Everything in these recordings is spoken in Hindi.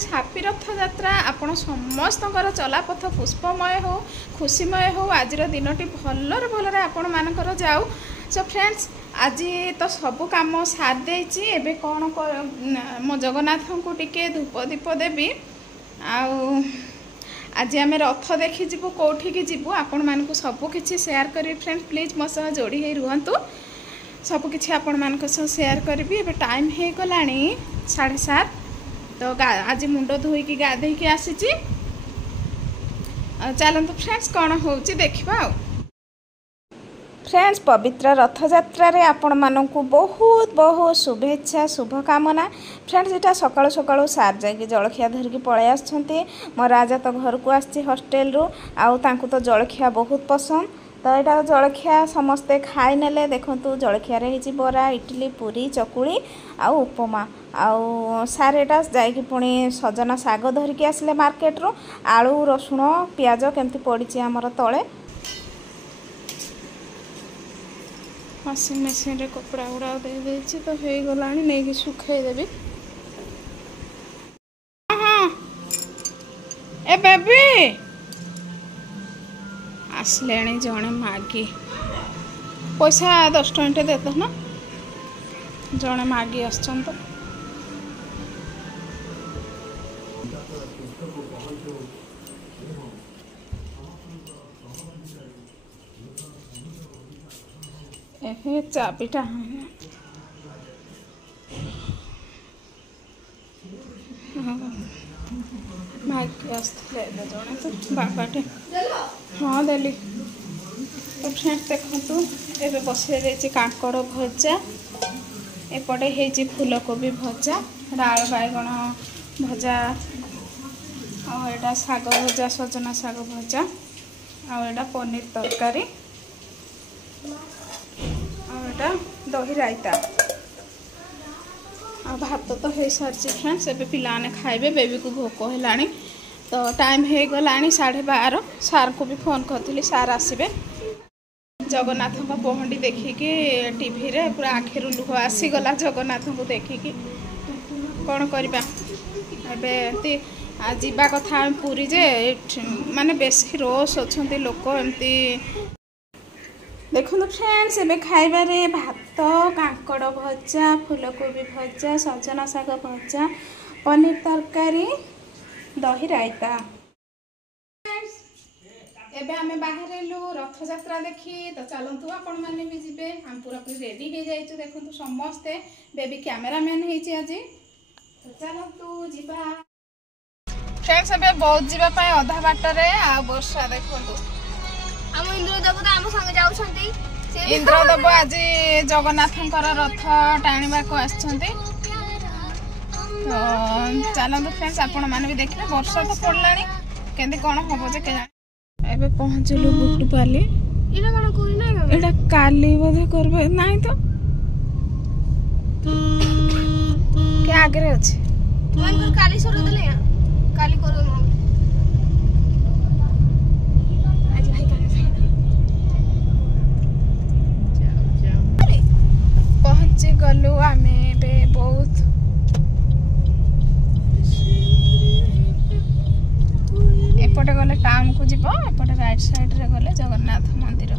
फ्रेंड्स हैप्पी रथ यात्रा आपण समस्तकर चलापथ पुष्पमय हो खुशीमय हो आज दिनटी भलर भलर आपण मानकर जाऊ। सो फ्रेंड्स आज तो सब काम सार देछि एबे कौन मो जगन्नाथ को टिके धूप दीप देवी आज आम रथ देखी जीवु कौठी की जीवु आपण मानक सब किछि शेयर करी फ्रेंड्स प्लीज मो सह जोड़ी हे रुहंतु सब किछि आपण मानक सह शेयर करबी। एबे टाइम हे गलानी 7:30 तो आज मुंड धोईकी गाधेकी आसी चलतु फ्रेंड्स कौन होची देखा। फ्रेंड्स पवित्र रथ यात्रा रे आपण मानकु बहुत बहुत शुभेच्छा शुभकामना। फ्रेंड्स यहाँ सकाळु सकाळु सार जाकि जलखिया धरिकी पळै आछंती। मो राजा तो घर को आछि हॉस्टल रु आउ तांकु तो जलखिया बहुत पसंद तो यहाँ जलखिया समस्ते खाई नेले। देखंतु जलखिया रे हिची बरा इडली पूरी चकुली आउ उपमा आउ सार एटा जाकि पुणी सजना साग धरिकी आसिले मार्केट रो आलू रसुण पियाज केमती पड़ी आमर तले वाशिंग मशीन रे कपड़ा गुड़ा दे देछि तो हो गलानी नहीं सुखाई देबी। हाँ ए बेबी आसले जड़े मागी पैसा 10 टଙ୍କା दे दो ना जड़े मागी आसन तो चाबीटा मागी आसते जड़े तो बाबाटे हाँ देली तो फ्रेंड्स देखु ए बसई कांकड़ भजा एपटे होती फूलकोबी भजा आलू बैगण भजा आटा शाग भजा सजना शाग भजा आटा पनीर तरकारी आटा दही रायता आ भात तो हो सारी फ्रेंड्स ए पिलाने खाइबे बेबी को भोक है तो टाइम हो गलानी 12:30 सार को भी फोन करी सार आसबे जगन्नाथ पहंडी देखिकी टीवी रे पूरा आखिर लुह आसीगला जगन्नाथ को देखिकी कौन करवा एमती जीवा कथा पूरी जे माने बेसी रोस अच्छा लोक एमती देखो फ्रेंड्स ए खाइबारे भात कांकड़ भजा फूलकोबी भजा सजना शाग भजा पनीर तरकारी दही रायता। एबे आमे बाहर एलु रथ यात्रा देखी तो चलतु आपण माने भी जिबे हम पूरा पूरी रेडी हो जाइछु। देखंतु समस्ते बेबी कैमरामैन हेची आज तो चलतु जिबा फ्रेंड्स एबे बहुत जिबा पाए आधा बाट रे आ वर्षा देखंतु हम इंद्रदेव तो आम संगे जाउछंती इंद्रदेव आज जगन्नाथंकर रथ टाणीबा को आछंती तो चलतु फ्रेंड्स आपण माने भी देखिबे वर्षा तो पड़लानी केंदी कोन होबो जे के एबे पहुंचलु गुटुपाली इला कोन कोइ नै एटा काली बोधे करबे नाही तो के आगे रे अछि मन पर काली सर देले काली करो आज भाई काली पहुंची गलु आमे बे बहुत एपटे गले टाउन को जीव एपटे राइट साइड रे गले जगन्नाथ मंदिर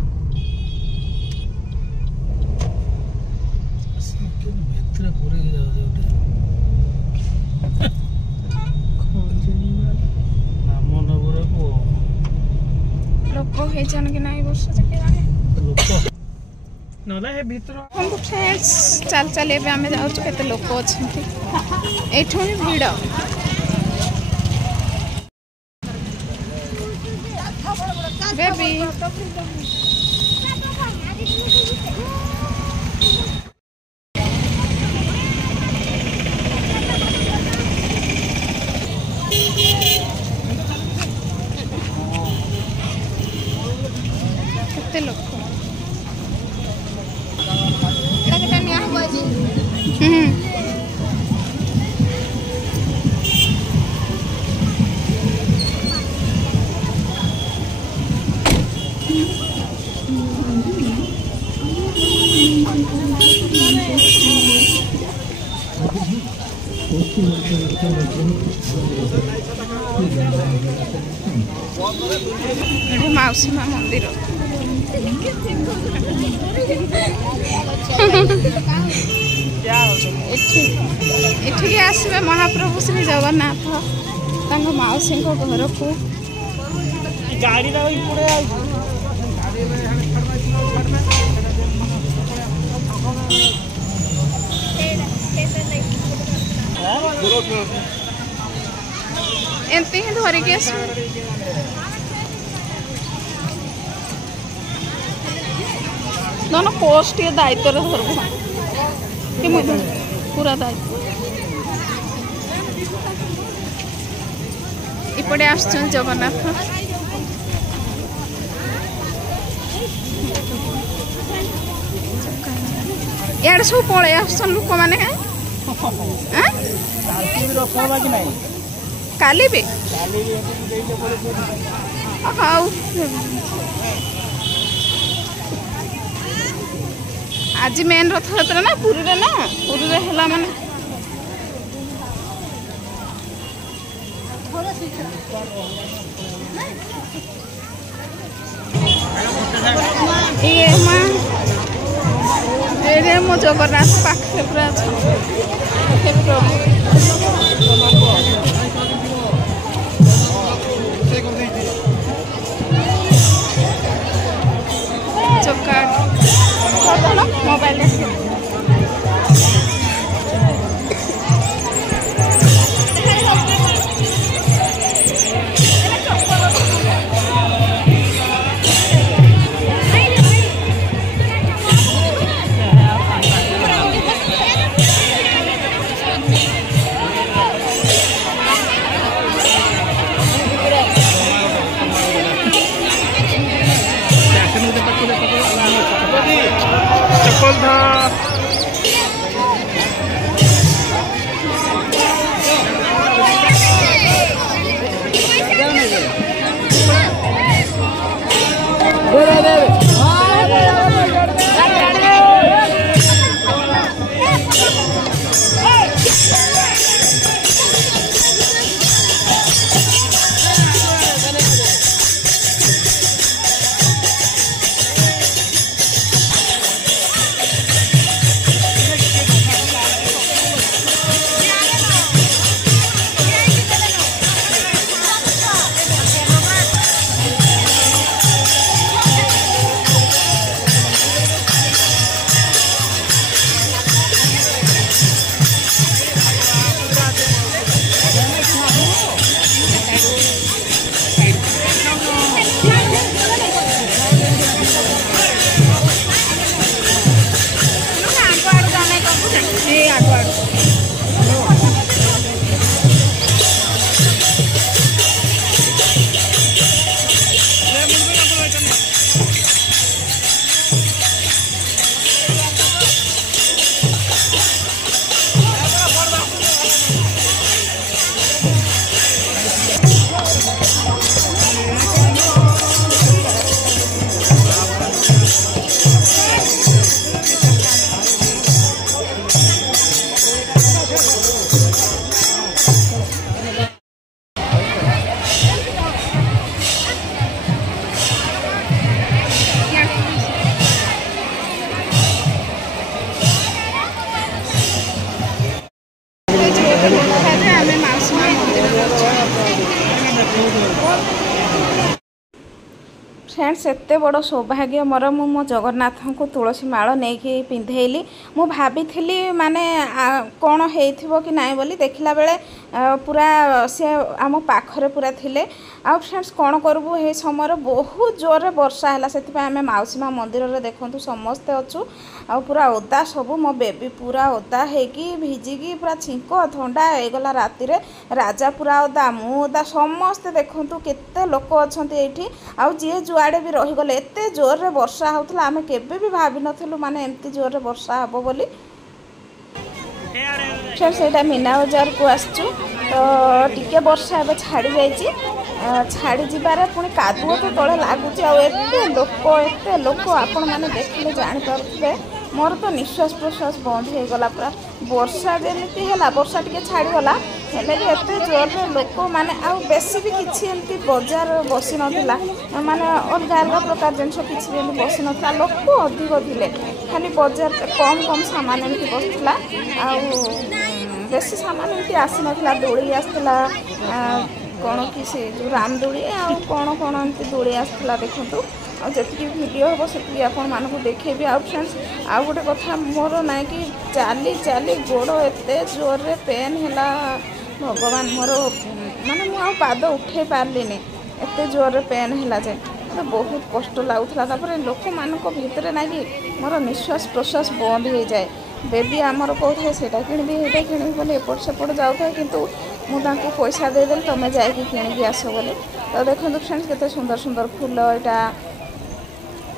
लोक होइछन कि नाही वर्ष जे के नला हे भीतर हम फ्रेंड्स चल चल एबे हमें जाउ केते लोक अछंती एठो भी भीड़ बेबी केते लोक लगता नहीं आबो जी ଏଠି ମାଉସୀ ମା ମନ୍ଦିର। ଏଠିକି ଆସିବେ ମହାପ୍ରଭୁ ଶ୍ରୀ ଜଗନ୍ନାଥ ତାଙ୍କ ମାଉସୀଙ୍କ ଘରକୁ। ଏମିତି ହିଁ ଧରିକି ଆସିବେ। ନା କୋର୍ସ ଟିକେ ଦାୟିତ୍ୱରେ ଧରବୁ କେମିତି ପୁରା ଦାୟିତ୍ୱ। ଏପଟେ ଆସୁଛନ୍ତି ଜଗନ୍ନାଥ। ଇଆଡ଼େ ସବୁ ପଳେଇ ଆସୁଛନ୍ତି ଲୋକମାନେ। କାଲି ବି ହଉ। ଆଜି ମେନ୍ ରଥଯାତ୍ରା ନା ପୁରୀରେ ହେଲା ମାନେ ଇଏ ମା ଏଇରେ ମୋ ଜଗନ୍ନାଥ ପାଖରେ ପୁରା ଚକା ମୋବାଇଲ चप्पल था। फ्रेंड्स एते बड़ सौभाग्य मोर मो जगन्नाथ को तुलसी माल नहीं पिंधेली मु भाभी माने कौन हो कि नाई बोली देखला बेले पूरा सी आम पाखरे पूरा थिले। आ फ्रेंड्स कौन करबू हे समय बहुत जोर वर्षा है से आम माउसी माँ मंदिर में देखु समस्ते अच्छु आ पूरा ओदा सब मो बेबी पूरा ओदा होगी भिजिकी पूरा छींक थंडा होगला राति राजा पूरा ओदा मु ओदा समस्ते देखु केते लोक अच्छा ये आउ जी जुआड़े भी रहीगले एत जोर वर्षा होता आम केवे भी भाभी नथिलु माने एमती जोर वर्षा हम बोली। फिर से मीना बजार को आसचु तो टिके वर्षा एवं छाड़ी जाइए छाड़ी जीवार पुणी कादुଅ तो तले लगुच एत लोक आपण मैंने देखिले जानीपे मोर तो निश्वास प्रश्वास बंद हो गला पूरा वर्षा जमी है वर्षा टी छाड़गला हेले भी एत जोर लोक मैंने बेसी भी किसी एमती बजार बसी नाला माने अलग अलग प्रकार जिन किसी बसी नाला लोक अधिक थे खाली बजार कम कम सामान एमती बसला बेसी सामान एमती आसी नाला दोली आसला कौन कि से जो राम दोली आ कौन कौन एमती दोली आसला देखूँ जी वीडियो हम से आपण मानक देखेबी आ फ्रेंड्स आ गोटे कथा मोर ना कि चाली चाली गोड़ एत जोर रे पेन है भगवान मोर माने मु पाद उठे पार्लिनी एत जोर रे पेन है जे तो बहुत कष्ट लगुला लोक मान भितर ना कि मोर निश्वास प्रश्वास बंद हो जाए बेबी आमर कौन से किणवी ये किणवी बोले एपट सेपट जाऊे कि मुझे पैसा देदेली तुम जाकि किणिकी आस बोले तो देखो फ्रेंड्स केते सुंदर सुंदर फूल यहाँ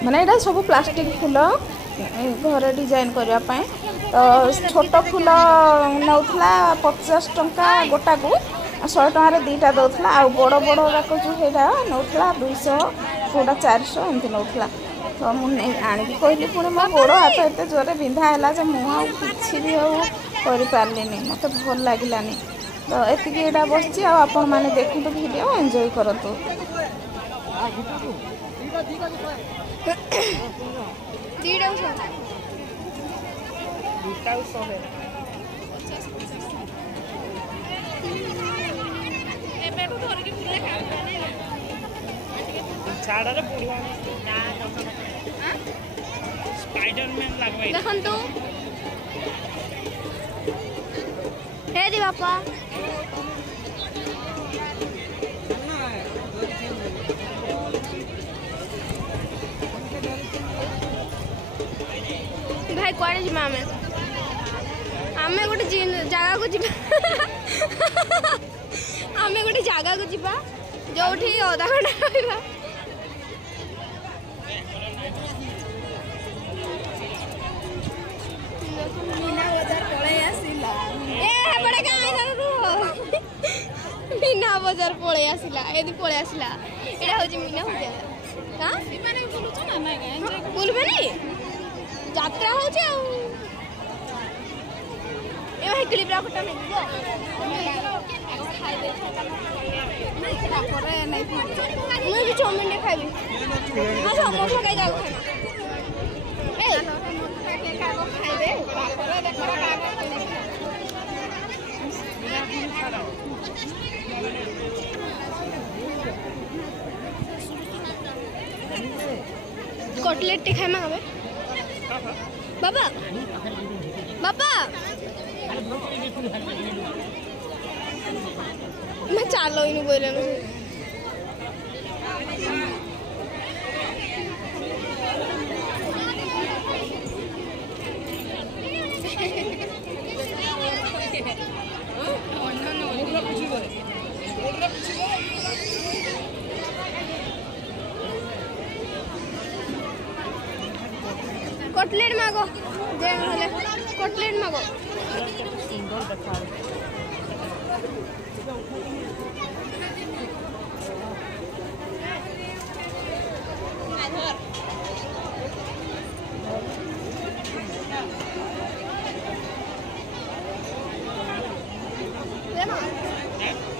माने यहाँ सब प्लास्टिक फूल घर डिजाइन करने तो छोट फूल नौला 50 टंका गोटा को 100 टकर दीटा दौला आ बड़ बड़ जाक जो है नौला 200 कोड़ा 400 एमती नौला तो मुझे आणिकी कहली पुणी मो गोड़ हाथ एत जोर बिंधा है मुझे भी कर पार्लिनी मत भल लगे तो ये बस आपण मैंने देखते वीडियो एंजॉय करतु स्पाइडरमैन लगवाई देखंतु हे दी बापा भाई कुआड़े जी आमे आमे गोटे जगह को जीवा आमे गोटे जगह को जीवा जो अधा घंटा रहा मीना बजार पलि आसला यदि पलि आसला एटा हूँ मीना बजार बुलबे नी यात्रा हो क्लिपरा फोटो मुझे चाउमिन खाइबी हाँ समोसा खाई जाओ कटलेट टी खाइमा हमें बाबा बाबा मैं चालो ही नहीं बोल रहा कटलेट मागो कटलेट मागो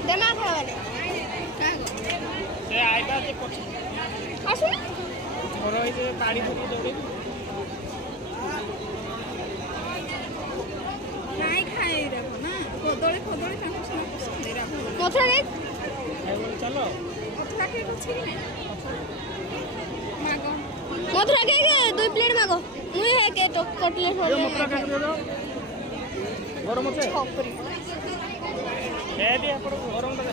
देमा खावाले से आइबा जे पछ आसु घर होई जे गाड़ी धरि दौड़े नहीं खाए रखो ना कोदोली कोदोली कांको सुना पसंद है रखो मथुरा के चलो मथुरा के कुछ भी नहीं मागो मथुरा के 2 प्लेट मागो मुई है के तो कटलेट हो मथुरा के दे दो गरम আছে छपरी दे दिया पर गरम ता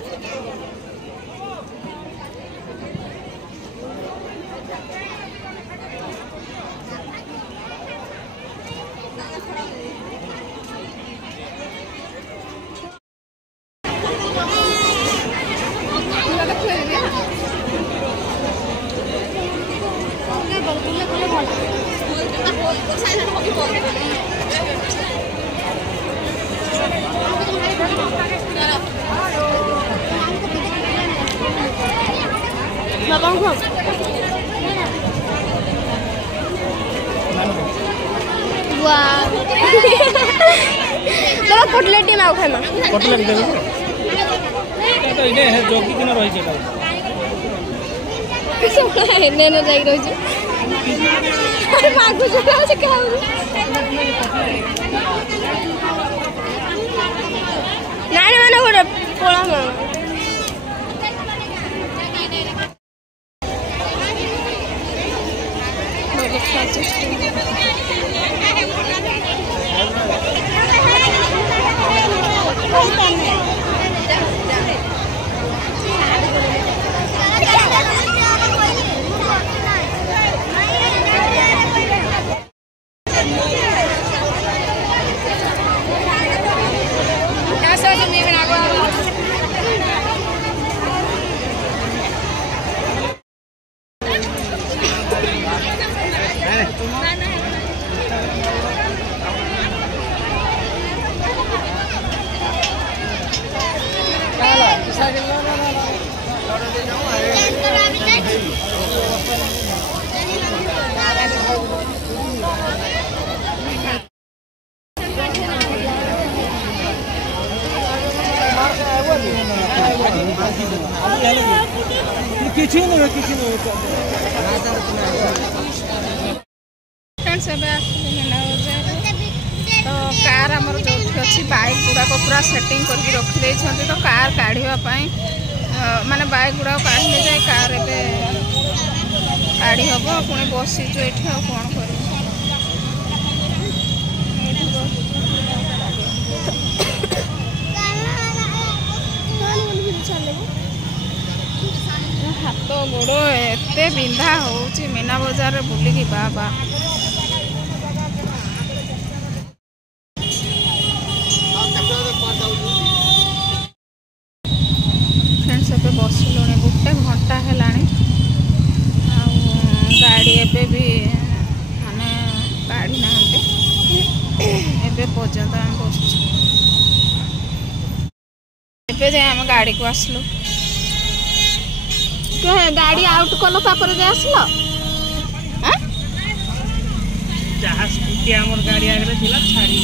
बाबा को वाह बाबा कटलेट टी माउ खाइमा कटलेट देबे ये तो इने है जोगी दिन रही छै सोना हेने न जाई रही छी अरे मागु जो से खाऊ नानी माने गोटे पोळा मा किछि नै फ्रेंड्स एबे आखिर मीना बजार तो कार आमर जो अच्छी बाइक गुड़ाक पूरा सेटिंग करके रखी तो कार काढ़ापी माने बाइक गुड़ा काढ़ले जाए कार एबे काढ़ी हम पुणी बसीचु ये कौन कर हाथ गोड़ एते बिंधा होची मीना बजार बुलिकी बाबा फ्रेंड्स एबे बसलुणी गोटे घंटा है गाड़ी एबे भी माने काढ़ी ना एबे पर्यंत आम बस एबे जाए आम गाड़ी को आसलु गाड़ी आउट कल तापर जे आसलो जहाँ स्कूटी हमर गाड़ी आगे थिला छाड़ी